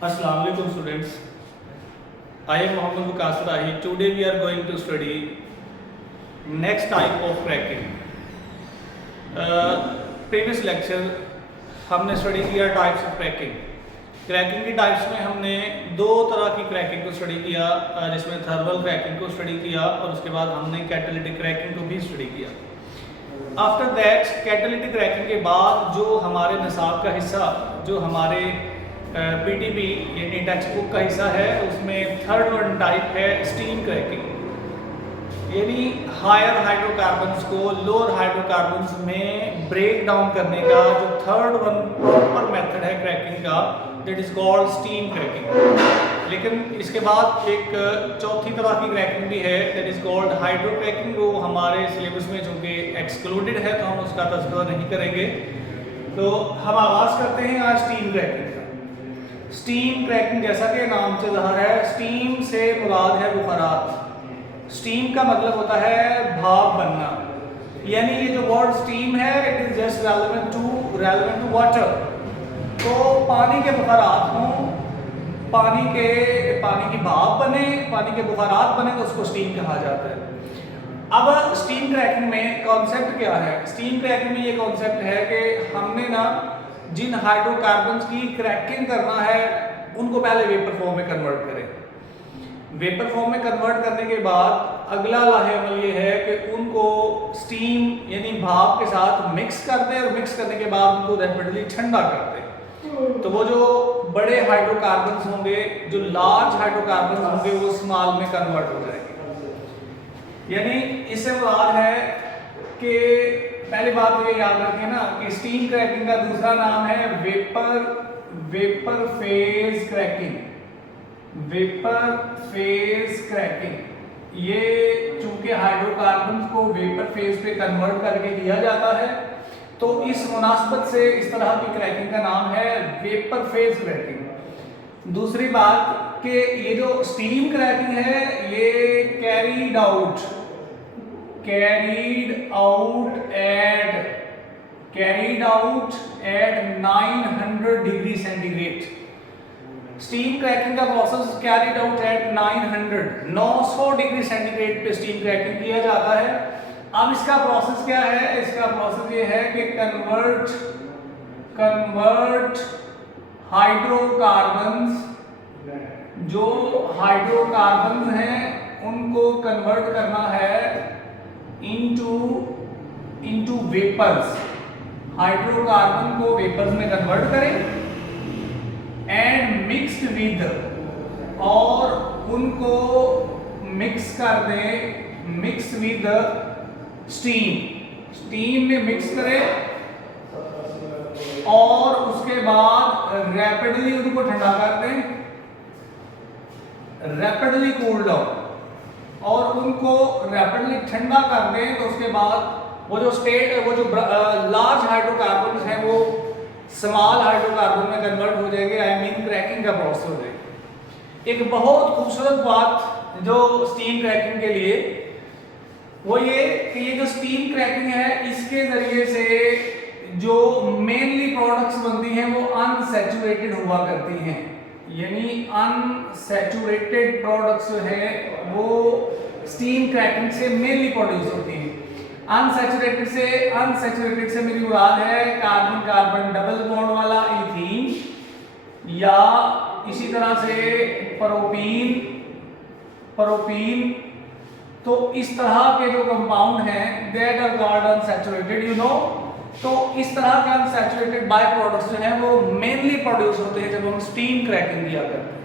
Assalamu alaikum students. I am Mohammad Vikas Rahi. Today we are going to study next type of cracking. Previous lecture हमने study किया types of cracking. Cracking की types में हमने दो तरह की cracking को स्टडी किया, जिसमें थर्मल क्रैकिंग को स्टडी किया और उसके बाद हमने कैटालिटिक क्रैकिंग को भी स्टडी किया। आफ्टर दैट कैटालिटिक क्रैकिंग के बाद जो हमारे निसाब का हिस्सा, जो हमारे पीटीबी यानी टेक्स्ट बुक का हिस्सा है, उसमें थर्ड वन टाइप है स्टीम क्रैकिंग, यानी हायर हाइड्रोकार्बन्स को लोअर हाइड्रोकार्बन्स में ब्रेक डाउन करने का जो थर्ड वन प्रॉपर मेथड है क्रैकिंग का, that is called steam cracking. लेकिन इसके बाद एक चौथी तरह की क्रैकिंग भी है, that is called hydro cracking. वो हमारे सिलेबस में चूँकि एक्सक्लूडेड है तो हम उसका तज़किरा नहीं करेंगे। तो हम आगाज़ करते हैं आज स्टीम क्रैकिंग का। स्टीम क्रैकिंग जैसा कि नाम से ज़ाहिर है, स्टीम से मुराद है बुखारात। स्टीम का मतलब होता है भाप बनना, यानी ये जो वर्ड स्टीम है it is just relevant to water. तो पानी के बुखारात हों, पानी की भाप बने, पानी के बुखारात बने तो उसको स्टीम कहा जाता है। अब स्टीम क्रैकिंग में कॉन्सेप्ट क्या है? स्टीम क्रैकिंग में ये कॉन्सेप्ट है कि हमने ना जिन हाइड्रोकार्बन्स की क्रैकिंग करना है उनको पहले वेपर फॉर्म में कन्वर्ट करें। वेपर फॉर्म में कन्वर्ट करने के बाद अगला लाहेअमल ये है कि उनको स्टीम यानी भाप के साथ मिक्स कर दें और मिक्स करने के बाद उनको रैपिडली ठंडा कर दें। तो वो जो बड़े हाइड्रोकार्बन्स होंगे, जो लार्ज हाइड्रोकार्बन्स होंगे, वो स्मॉल में कन्वर्ट हो जाएंगे। यानी इससे मुराद है कि पहली बात तो ये याद रखें ना कि स्टीम क्रैकिंग का दूसरा नाम है vapour phase cracking. Vapour phase cracking ये चूंकि हाइड्रोकार्बन्स को वेपर फेज पे कन्वर्ट करके किया जाता है, तो इस मुनासबत से इस तरह की क्रैकिंग का नाम है वेपर फेज क्रैकिंग। दूसरी बात कि ये जो स्टीम क्रैकिंग है ये carried out at 900 degree centigrade. Steam cracking का process carried out at 900 degree centigrade पे स्टीम क्रैकिंग किया जाता है। अब इसका प्रोसेस क्या है? इसका प्रोसेस ये है कि कन्वर्ट हाइड्रोकार्बन्स, जो हाइड्रोकार्बन्स हैं उनको कन्वर्ट करना है इनटू वेपर्स। हाइड्रोकार्बन को वेपर्स में कन्वर्ट करें एंड मिक्स्ड विद, और उनको मिक्स कर दें मिक्स विद स्टीम में मिक्स करें और उसके बाद रैपिडली उनको ठंडा कर दें, रैपिडली कूल डाउन, और उनको रैपिडली ठंडा कर दें। तो उसके बाद वो जो लार्ज हाइड्रोकार्बन हैं वो स्मॉल हाइड्रोकार्बन में कन्वर्ट हो जाएंगे। आई मीन क्रैकिंग का प्रोसेस हो जाएगा। एक बहुत खूबसूरत बात जो स्टीम क्रैकिंग के लिए वो ये कि ये जो स्टीम क्रैकिंग है इसके जरिए से जो मेनली प्रोडक्ट्स बनती हैं वो अनसैचुरेटेड हुआ करती हैं। यानी अनसैचुरेटेड प्रोडक्ट्स जो है वो स्टीम क्रैकिंग से मेनली प्रोड्यूस होती हैं। अनसैचुरेटेड से मेरी मुराद है कार्बन कार्बन डबल बॉन्ड वाला इथीन, या इसी तरह से प्रोपीन। तो इस तरह के जो कंपाउंड हैं दैट आर कॉल्ड अनसैचुरेटेड, तो इस तरह के अनसैचुरेटेड बाय प्रोडक्ट्स जो हैं वो मेनली प्रोड्यूस होते हैं जब हम स्टीम क्रैकिंग किया करते हैं।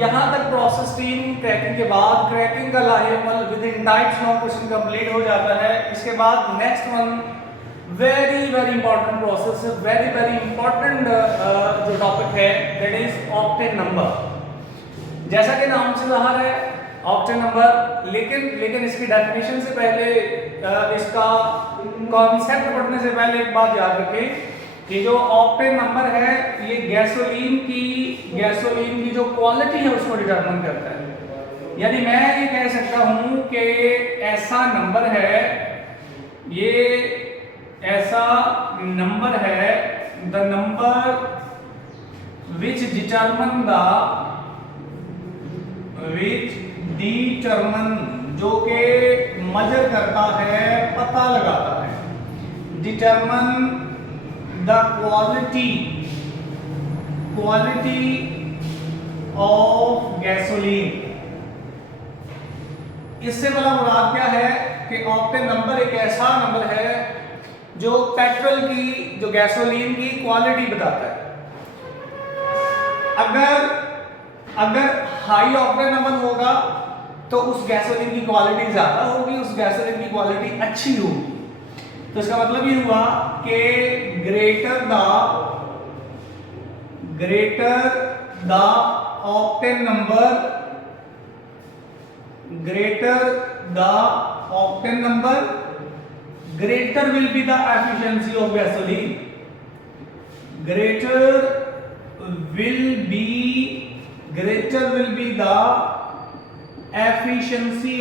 यहाँ तक प्रोसेस स्टीम क्रैकिंग के बाद क्रैकिंग का लाहेअमल within types no question complete हो जाता है। इसके बाद next one very important process, very important जो टॉपिक है दैट इज ऑक्टेन नंबर। जैसा कि नाम से ज़ाहिर है ऑक्टेन नंबर, लेकिन इसकी डेफिनेशन से पहले, इसका कॉन्सेप्ट पढ़ने से पहले एक बात याद रखें कि जो ऑक्टेन नंबर है ये गैसोलीन की जो क्वालिटी है उसको डिटरमाइन करता है। यानी मैं ये कह सकता हूं कि ऐसा नंबर है, ये ऐसा नंबर है, द नंबर which determine जो के मजर करता है, पता लगाता है, determine the quality of gasoline। इससे वाला मुराद क्या है कि ऑक्टेन नंबर एक ऐसा नंबर है जो पेट्रोल की, जो गैसोलीन की क्वालिटी बताता है। अगर हाई ऑक्टेन नंबर होगा तो उस गैसोलीन की क्वालिटी ज्यादा होगी, उस गैसोलीन की क्वालिटी अच्छी होगी। तो इसका मतलब ये हुआ कि greater the octane number, greater will be the efficiency of gasoline, greater will be the efficiency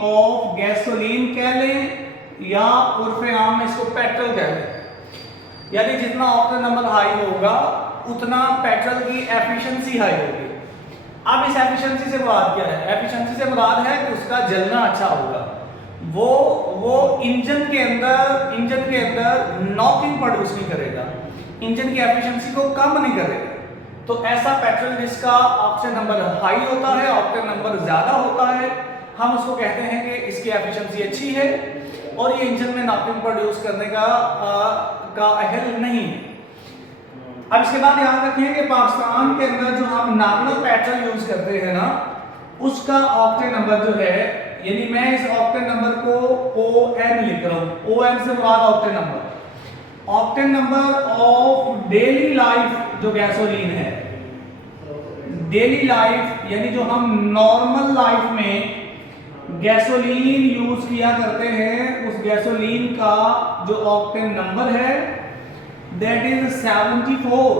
of gasoline कह लें या उर्फे आम में इसको पेट्रोल कह लें। यानी जितना ऑक्टेन नंबर हाई होगा उतना पेट्रोल की एफिशिएंसी हाई होगी। अब इस एफिशिएंसी से मुराद क्या है? एफिशिएंसी से मुराद है कि उसका जलना अच्छा होगा, वो इंजन के अंदर नॉकिंग प्रोड्यूस नहीं करेगा, इंजन की एफिशिएंसी को कम नहीं करेगा। तो ऐसा पेट्रोल जिसका ऑक्टेन नंबर हाई होता है, ऑक्टेन नंबर ज्यादा होता है, हम उसको कहते हैं कि इसकी एफिशिएंसी अच्छी है और ये इंजन में नॉकिंग प्रोड्यूस करने का अहल नहीं है। अब इसके बाद याद रखें कि पाकिस्तान के अंदर जो हम नॉर्मल पेट्रोल यूज करते हैं ना, उसका ऑक्टेन नंबर जो है, यानी मैं इस ऑक्टेन नंबर को ON लिख रहा हूं, ON से मुराद octane number of daily life जो गैसोलीन है, डेली लाइफ यानी जो हम नॉर्मल लाइफ में गैसोलीन यूज किया करते हैं, उस गैसोलीन का जो ऑक्टेन नंबर है दैट इज 74।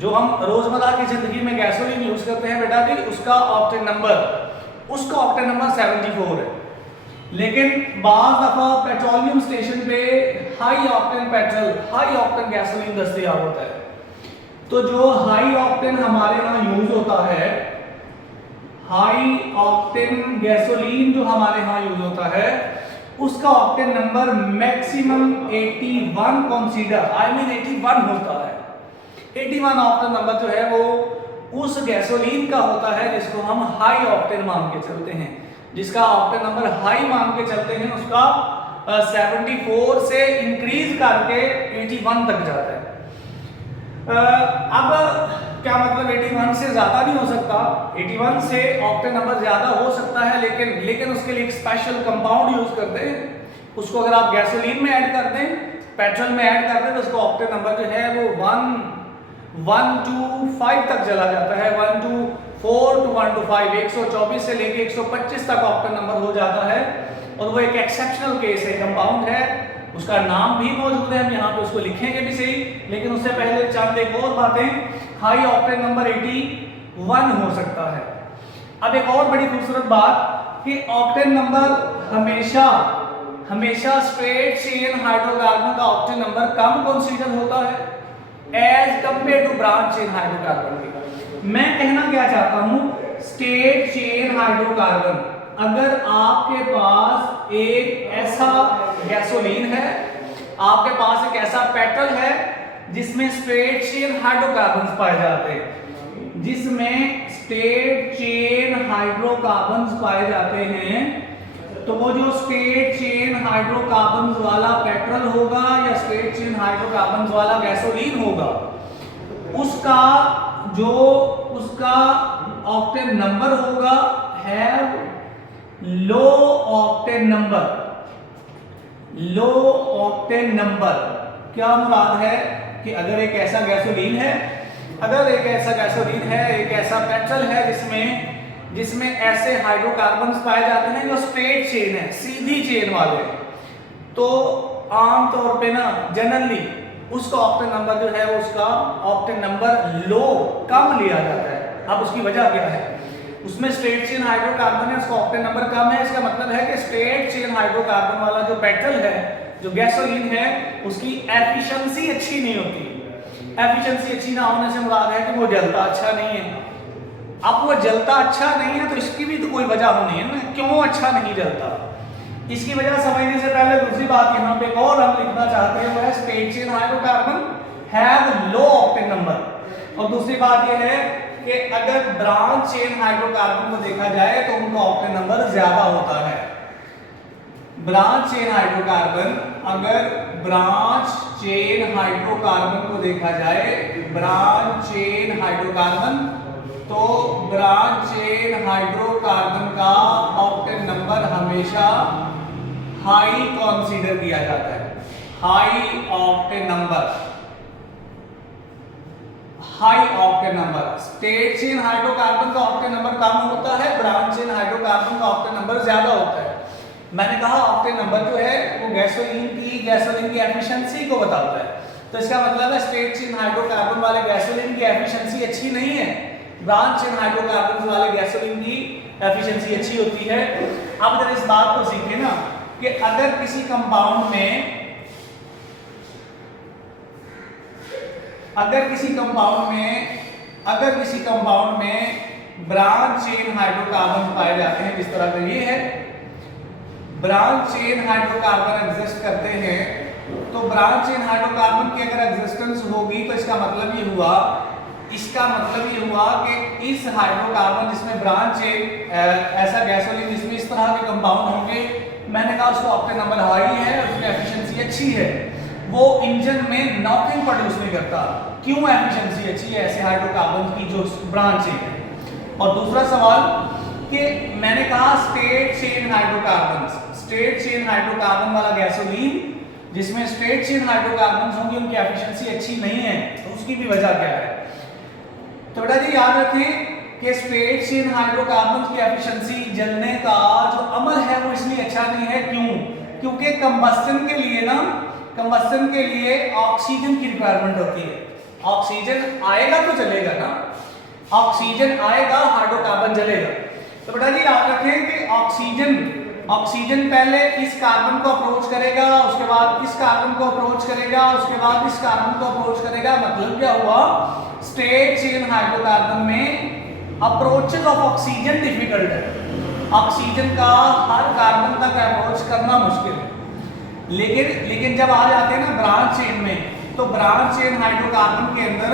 जो हम रोजमर्रा की जिंदगी में गैसोलीन यूज करते हैं बेटा जी, उसका ऑक्टेन नंबर 74 है। लेकिन बाज़ दफा पेट्रोलियम स्टेशन पे हाई ऑक्टेन गैसोलीन दस्तयाब होता है। तो जो हाई ऑक्टेन हमारे यहाँ यूज होता है, हाई ऑक्टेन गैसोलीन जो हमारे यहाँ यूज होता है, उसका ऑक्टेन नंबर मैक्सिमम 81 81 होता है। 81 ऑक्टेन नंबर जो है वो उस गैसोलीन का होता है जिसको हम हाई ऑक्टेन मान के चलते हैं, जिसका ऑक्टेन नंबर हाई मान के चलते हैं, उसका 74 से इंक्रीज करके 81 तक जाता है। अब क्या मतलब 81 से ज्यादा नहीं हो सकता, 81 से ऑक्टेन नंबर ज्यादा हो सकता है, लेकिन उसके लिए एक स्पेशल कंपाउंड यूज करते हैं। उसको अगर आप गैसोलीन में ऐड कर दें, पेट्रोल में ऐड कर दें, तो उसका ऑक्टेन नंबर जो है वो 125 तक चला जाता है, 124 to 125, 124 से लेके 125 तक ऑक्टेन नंबर हो जाता है। और वो एक एक्सेप्शनल केस है, कंपाउंड है, उसका नाम भी मौजूद है, हम यहाँ पे उसको लिखेंगे भी सही। लेकिन उससे पहले चंद एक और बातें, हाई ऑक्टेन नंबर 81 हो सकता है। अब एक और बड़ी खूबसूरत बात कि ऑक्टेन नंबर हमेशा स्ट्रेट चेन हाइड्रोकार्बन का ऑक्टेन नंबर कम कंसीडर होता है as compare to branch chain hydrocarbon की। मैं कहना क्या चाहता हूं, स्ट्रेट चेन हाइड्रोकार्बन, अगर आपके पास एक ऐसा गैसोलीन है, आपके पास एक ऐसा पेट्रोल है जिसमें स्ट्रेट चेन हाइड्रोकार्बन्स पाए जाते हैं, तो वो जो स्ट्रेट चेन हाइड्रोकार्बन्स वाला पेट्रोल होगा या स्ट्रेट चेन हाइड्रोकार्बन्स वाला गैसोलीन होगा, उसका ऑक्टेन नंबर होगा हैव लो ऑक्टेन नंबर। क्या मुराद है कि अगर एक ऐसा गैसोलीन है, एक ऐसा पेट्रोल है जिसमें ऐसे हाइड्रोकार्बन्स पाए जाते हैं जो स्ट्रेट चेन है, सीधी चेन वाले, तो आमतौर पे ना जनरली उसका ऑक्टेन नंबर जो है उसका ऑक्टेन नंबर लो, कम लिया जाता है। अब उसकी वजह क्या है? उसमें स्ट्रेट चेन हाइड्रोकार्बन है, उसका ऑक्टेन नंबर कम है। इसका मतलब है कि स्ट्रेट चेन हाइड्रोकार्बन वाला जो पेट्रोल है जो गैसोलीन है उसकी एफिशिएंसी अच्छी नहीं होती। एफिशिएंसी अच्छी ना होने से मुराद है कि वो जलता अच्छा नहीं है। अब वो जलता अच्छा नहीं है तो इसकी भी तो कोई वजह होनी है ना, क्यों अच्छा नहीं जलता। इसकी वजह समझने से पहले दूसरी बात यहाँ पे और हम लिखना चाहते हैं वो है straight chain hydrocarbon have low octane number. और दूसरी बात ये है कि अगर ब्रांच चेन हाइड्रोकार्बन को देखा जाए तो उनका ऑक्टेन नंबर ज्यादा होता है। ब्रांच चेन हाइड्रोकार्बन, अगर ब्रांच चेन हाइड्रोकार्बन को देखा जाए, ब्रांच चेन हाइड्रोकार्बन, तो ब्रांच चेन हाइड्रोकार्बन का ऑक्टेन नंबर हमेशा हाई कंसीडर किया जाता है। High octane number, high octane number. Straight chain hydrocarbon का ऑक्टेन नंबर कम होता है, ब्रांच चेन हाइड्रोकार्बन का ऑक्टेन नंबर ज्यादा होता है। मैंने कहा ऑक्टेन नंबर जो है वो गैसोलीन की एफिशिएंसी को बताता है। तो इसका मतलब है स्ट्रेट चेन हाइड्रोकार्बन वाले गैसोलीन की एफिशिएंसी अच्छी नहीं है, ब्रांच चेन हाइड्रोकार्बन वाले गैसोलीन की एफिशिएंसी अच्छी होती है। अब जरा इस बात को सीखें ना कि अगर किसी कंपाउंड में ब्रांच चेन हाइड्रोकार्बन पाए जाते हैं, जिस तरह का ये है, ब्रांच चेन हाइड्रोकार्बन एग्जिस्ट करते हैं, तो ब्रांच चेन हाइड्रोकार्बन की अगर एग्जिस्टेंस होगी तो इसका मतलब ये हुआ कि इस हाइड्रोकार्बन जिसमें ब्रांच चेन ऐसा गैसोलीन जिसमें इस तरह के कंपाउंड होंगे, मैंने कहा उसका ऑक्टेन नंबर हाई है और उसकी एफिशिएंसी अच्छी है, वो इंजन में नॉकिंग प्रोड्यूस नहीं करता। क्यों एफिशिएंसी अच्छी है ऐसे हाइड्रोकार्बन की जो ब्रांच चेन है। और दूसरा सवाल कि मैंने कहा स्ट्रेट चेन हाइड्रोकार्बन वाला गैसोलीन जिसमें स्ट्रेट चेन हाइड्रोकार्बन होंगे उनकी एफिशिएंसी अच्छी नहीं है, तो उसकी भी वजह क्या है। तो बेटा जी याद रखें कि स्ट्रेट चेन हाइड्रोकार्बन की एफिशिएंसी जलने का जो अमल है वो इसलिए अच्छा नहीं है। क्यों? क्योंकि कंबस्टन के लिए ऑक्सीजन की रिक्वायरमेंट होती है। ऑक्सीजन आएगा तो चलेगा ना, ऑक्सीजन आएगा हाइड्रोकार्बन जलेगा। तो बेटा जी याद रखें कि ऑक्सीजन पहले इस कार्बन को अप्रोच करेगा, उसके बाद इस कार्बन को अप्रोच करेगा, उसके बाद इस कार्बन को अप्रोच करेगा। मतलब क्या हुआ, स्ट्रेट चेन हाइड्रोकार्बन में अप्रोचेस ऑफ ऑक्सीजन डिफिकल्ट है। ऑक्सीजन का हर कार्बन तक अप्रोच करना मुश्किल है। लेकिन जब आ जाते हैं ना ब्रांच चेन में, तो ब्रांच चेन हाइड्रोकार्बन के अंदर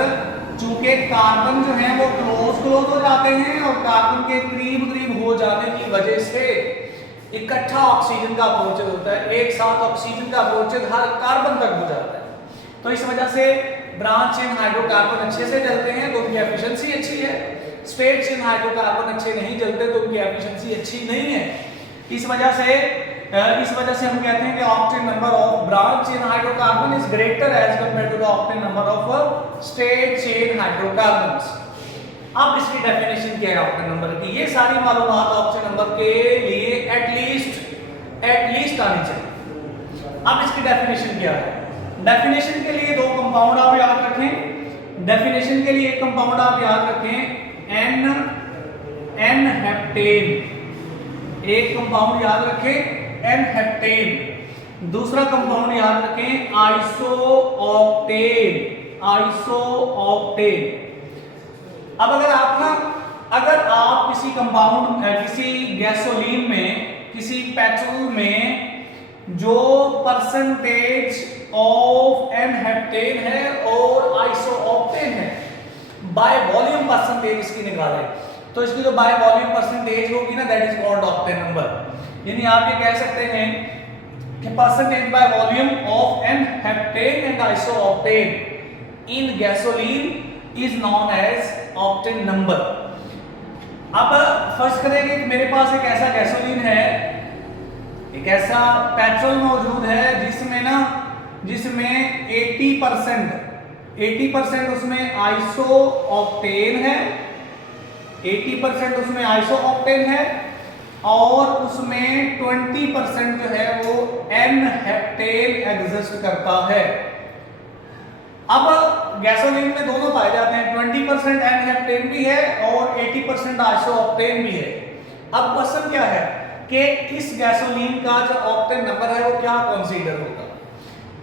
चूंकि कार्बन जो है वो क्लोज हो जाते हैं और कार्बन के करीब हो जाने की वजह से इकट्ठा ऑक्सीजन का अप्रोच होता है, एक साथ ऑक्सीजन का अप्रोच हर कार्बन तक हो जाता है। तो इस वजह से ब्रांच चेन हाइड्रोकार्बन अच्छे से जलते हैं तो उनकी एफिशिएंसी अच्छी है। स्ट्रेट चेन हाइड्रोकार्बन अच्छे नहीं जलते तो उनकी एफिशिएंसी अच्छी नहीं है। इस वजह से हम कहते हैं कि octane number of branch chain hydrocarbon is greater as compared to the octane number of straight chain hydrocarbons. अब इसकी डेफिनेशन क्या है ऑक्टेन नंबर की? ये सारी मालूमात ऑक्टेन नंबर के लिए एटलीस्ट आनी चाहिए। अब इसकी डेफिनेशन क्या है? डेफिनेशन के लिए दो कंपाउंड आप याद रखें। डेफिनेशन के लिए एक कंपाउंड आप याद रखें एन हेप्टेन, एक कंपाउंड याद रखें एन हेप्टेन। दूसरा कंपाउंड याद रखें आइसोऑक्टेन। अब अगर आप किसी कंपाउंड किसी गैसोलीन में, किसी पेट्रोल में जो परसेंटेज ऑफ एन हेप्टेन है और आइसोऑक्टेन है, बाय वॉल्यूम परसेंटेज इसकी निकालें, तो इसकी जो बाय वॉल्यूम परसेंटेज होगी ना, that is called octane number. यानी आप ये कह सकते हैं कि percentage by volume of n heptane and isooctane in gasoline is known as octane number. अब फर्ज करें कि मेरे पास एक ऐसा गैसोलीन है, एक ऐसा पेट्रोल मौजूद है जिसमें 80% उसमें आइसोऑक्टेन है, 80% उसमें आइसोऑक्टेन है और उसमें 20% जो है वो एन हेप्टेन एग्जिस्ट करता है। अब गैसोलीन में दोनों पाए जाते हैं, 20% एन हेप्टेन भी है और 80% आइसोऑक्टेन भी है। अब क्वेश्चन क्या है कि इस गैसोलीन का जो ऑक्टेन नंबर है वो क्या कंसीडर होगा?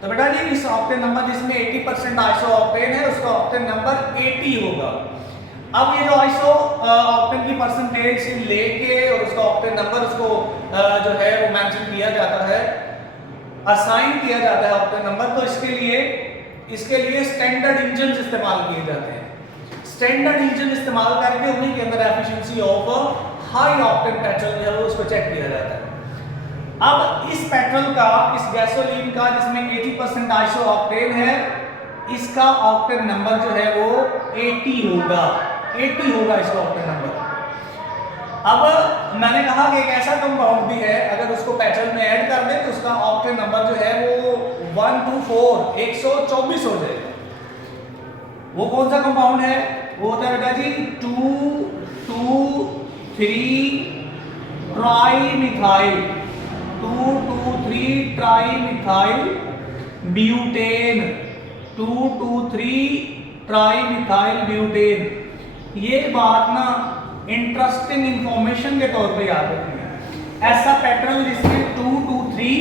तो बेटा जी इस ऑक्टेन नंबर जिसमें 80% आइसोऑक्टेन है उसका ऑक्टेन नंबर 80 होगा। अब ये जो आइसो ऑक्टेन की परसेंटेज से लेके और उसका ऑक्टेन नंबर उसको जो है वो मेंशन किया जाता है, असाइन किया जाता है ऑक्टेन नंबर। तो इसके लिए स्टैंडर्ड इंजन इस्तेमाल किए जाते हैं। स्टैंडर्ड इंजन इस्तेमाल करके उन्हीं के अंदर efficiency of high octane petrol जो है उसको चेक किया जाता है। अब इस पेट्रोल का, इस गैसोलीन का जिसमें 80% आइसो ऑक्टेन है, इसका ऑक्टेन नंबर जो है वो 80 होगा। 80 होगा इसका ऑक्टेन नंबर। अब मैंने कहा कि एक ऐसा कंपाउंड भी है अगर उसको पेट्रोल में ऐड कर दें तो उसका ऑक्टेन नंबर जो है वो 124 124 हो जाएगा। वो कौन सा कंपाउंड है? वो होता है बेटा जी 2,2,3 trimethyl 2,2,3 trimethyl butane 2,2,3 trimethyl butane. ये बात ना इंटरेस्टिंग इंफॉर्मेशन के तौर पे याद रखनी है। ऐसा पेट्रोल जिसमें 2,2,3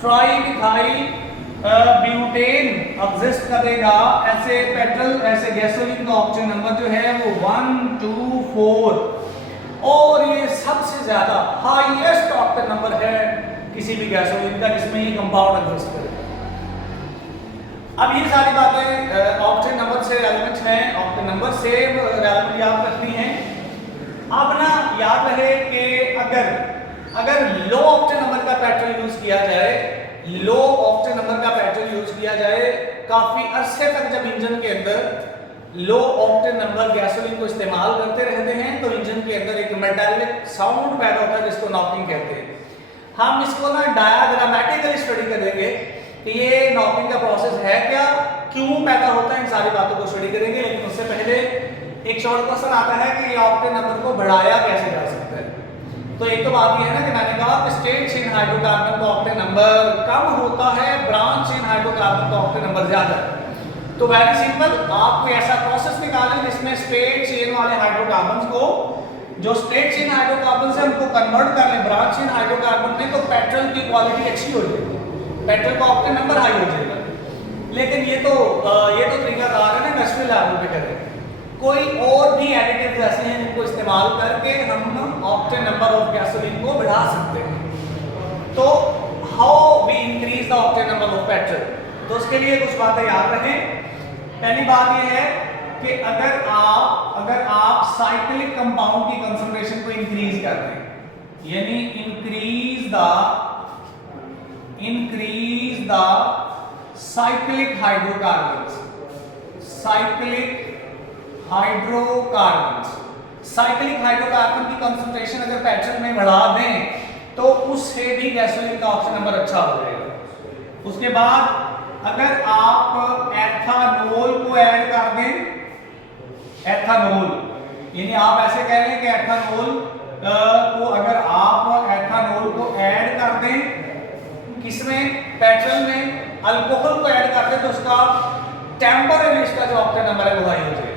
ट्राइमिथाइल ब्यूटेन एग्जिस्ट करेगा, ऐसे पेट्रोल, ऐसे गैसोलीन का ऑक्टेन नंबर जो है वो 124 और ये सबसे ज्यादा हाईएस्ट ऑक्टेन नंबर है किसी भी गैसोलीन का जिसमें ये कंपाउंड एग्जिस्ट करेगा। अब ये सारी बातें ऑक्टेन नंबर से रेलेवेंट हैं, ऑक्टेन नंबर से रेलेवेंट याद रखनी है। अब ना याद रहे कि अगर लो ऑक्टेन नंबर का पेट्रोल यूज किया जाए, लो ऑक्टेन नंबर का पेट्रोल यूज किया जाए, काफी अरसे तक जब इंजन के अंदर लो ऑक्टेन नंबर गैसोलीन को इस्तेमाल करते रहते हैं तो इंजन के अंदर एक मेटालिक साउंड पैदा होता है जिसको नॉकिंग कहते हैं। हम इसको ना डायग्रामेटिकली स्टडी करेंगे कि ये नॉकिंग का प्रोसेस है क्या, क्यों पैदा होता है, इन सारी बातों को स्टडी करेंगे। लेकिन उससे पहले एक शॉर्ट क्वेश्चन आता है कि ऑक्टेन नंबर को बढ़ाया कैसे जा सकता है। तो एक तो बात ये है ना कि मैंने कहा कि स्ट्रेट चेन हाइड्रोकार्बन का ऑक्टेन नंबर कम होता है, ब्रांच चेन हाइड्रोकार्बन का ऑक्टेन नंबर ज्यादा है। तो वेरी सिंपल, आप कोई ऐसा प्रोसेस निकालें जिसमें स्ट्रेट चेन वाले हाइड्रोकार्बन को, जो स्ट्रेट चेन हाइड्रोकार्बन से हमको कन्वर्ट कर ले ब्रांच चेन हाइड्रोकार्बन में, तो पेट्रोल की क्वालिटी अच्छी हो जाएगी, पेट्रोल का ऑक्टेन नंबर हाई हो जाएगा। लेकिन ये तो तरीकाकार है ना इंडस्ट्रियल लेवल पे करें। कोई और भी एडिटिव्स ऐसे हैं जिनको इस्तेमाल करके हम ऑक्टेन नंबर ऑफ गैसोलीन को बढ़ा सकते हैं। तो how we increase the octane number of petrol, तो उसके लिए कुछ बातें याद रखें। पहली बात यह है कि अगर आप साइक्लिक कंपाउंड की कंसंट्रेशन को इंक्रीज कर दें, यानी increase the cyclic hydrocarbons, cyclic hydrocarbon की कंसंट्रेशन अगर पेट्रोल में बढ़ा दें तो उससे भी गैसोलीन का ऑक्टेन नंबर अच्छा हो जाएगा। उसके बाद अगर आप एथानॉल को ऐड कर दें, एथानॉल यानी आप ऐसे कह लें कि एथानॉल को अगर आप एथानॉल को ऐड कर दें किसमें, पेट्रोल में, अल्कोहल को ऐड कर दें तो उसका टेम्परेरी इसका जो ऑक्टेन नंबर है वो हाई हो जाएगा।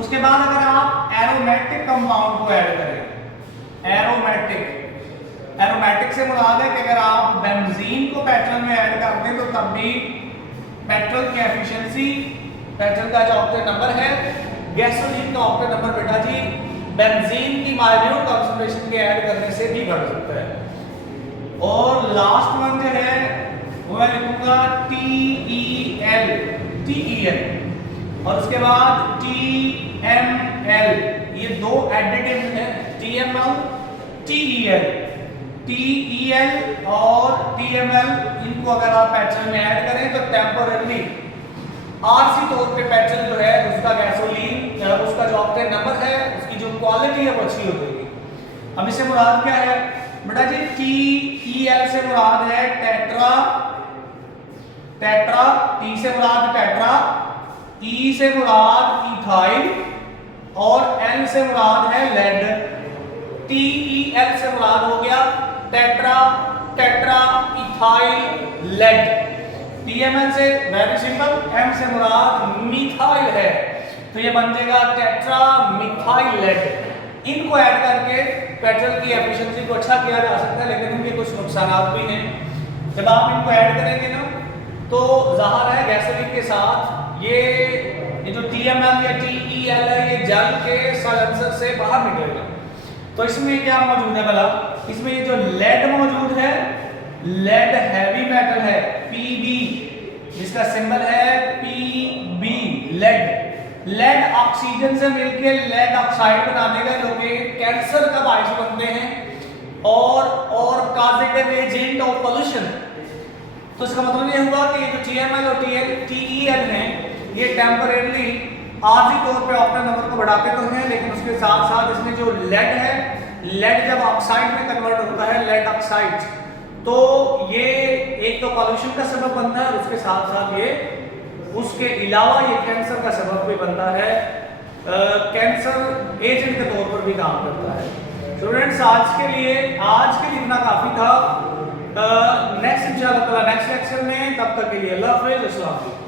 उसके बाद अगर आप एरोमेटिक कंपाउंड को ऐड करें, एरोमेटिक से मुराद है कि अगर आप बेंजीन को पेट्रोल में ऐड कर दें तो तब भी पेट्रोल की एफिशिएंसी, पेट्रोल का जो ऑक्टेन नंबर है, गैसोलीन का ऑक्टेन नंबर बेटा जी बेंजीन की माइन्यूट कंसंट्रेशन के ऐड करने से भी बढ़ सकता है। और लास्ट वन जो है वो मैं लिखूंगा TEL और उसके बाद TML, ये दो एडिटिव हैं, TML TEL और TML, इनको अगर आप पेट्रोल में ऐड करें तो टेम्पोररी आरसी तौर पे पेट्रोल जो है उसका गैसोलीन, उसका जो ऑक्टेन नंबर है, उसकी जो क्वालिटी है वो अच्छी हो जाएगी। अब इससे मुराद क्या है बेटा जी, TEL से मुराद है टेट्रा, T से मुराद टेट्रा, E से मुराद इथाइल और L से मुराद है लेड। TEL से मुराद हो गया टेट्रा इथाइल लेड। TML से वेरी सिंपल, M से मुराद मिथाइल है तो ये बन जाएगा टेट्रा मिथाइल लेड। इनको ऐड करके पेट्रोल की एफिशिएंसी को अच्छा किया जा सकता है, लेकिन इनके कुछ नुकसान भी हैं। जब आप इनको ऐड करेंगे ना तो ज़ाहिर है गैसोलीन के साथ ये जो TML या TEL है ये जल के साइलेंसर से बाहर निकलेगा। तो इसमें क्या मौजूद है भला? इसमें ये जो लेड मौजूद है, लेड हैवी मेटल है Pb, जिसका सिंबल है Pb, लेड। लेड ऑक्सीजन से मिलकर लेड ऑक्साइड बना देगा, जो कि कैंसर का बायस बनते हैं और कॉजेटिव एजेंट ऑफ पोल्यूशन। तो इसका मतलब ये हुआ कि जो TML और TEL हैं ये टेम्परेरी आर्जी तौर पे ऑक्टेन नंबर को बढ़ाते तो हैं, लेकिन उसके साथ साथ इसमें जो लेड है, लेड जब ऑक्साइड में कन्वर्ट होता है, लेड ऑक्साइड, तो ये एक तो पॉल्यूशन का सबब बनता है और उसके साथ साथ ये उसके अलावा ये कैंसर का सबब भी बनता है, कैंसर एजेंट के तौर पर भी काम करता है। स्टूडेंट्स आज के लिए इतना काफ़ी था। नेक्स्ट इंशाल्लाह नेक्स्ट लेक्चर में, तब तक के लिए अल्लाह हाफ़िज़, अस्सलाम वालेकुम।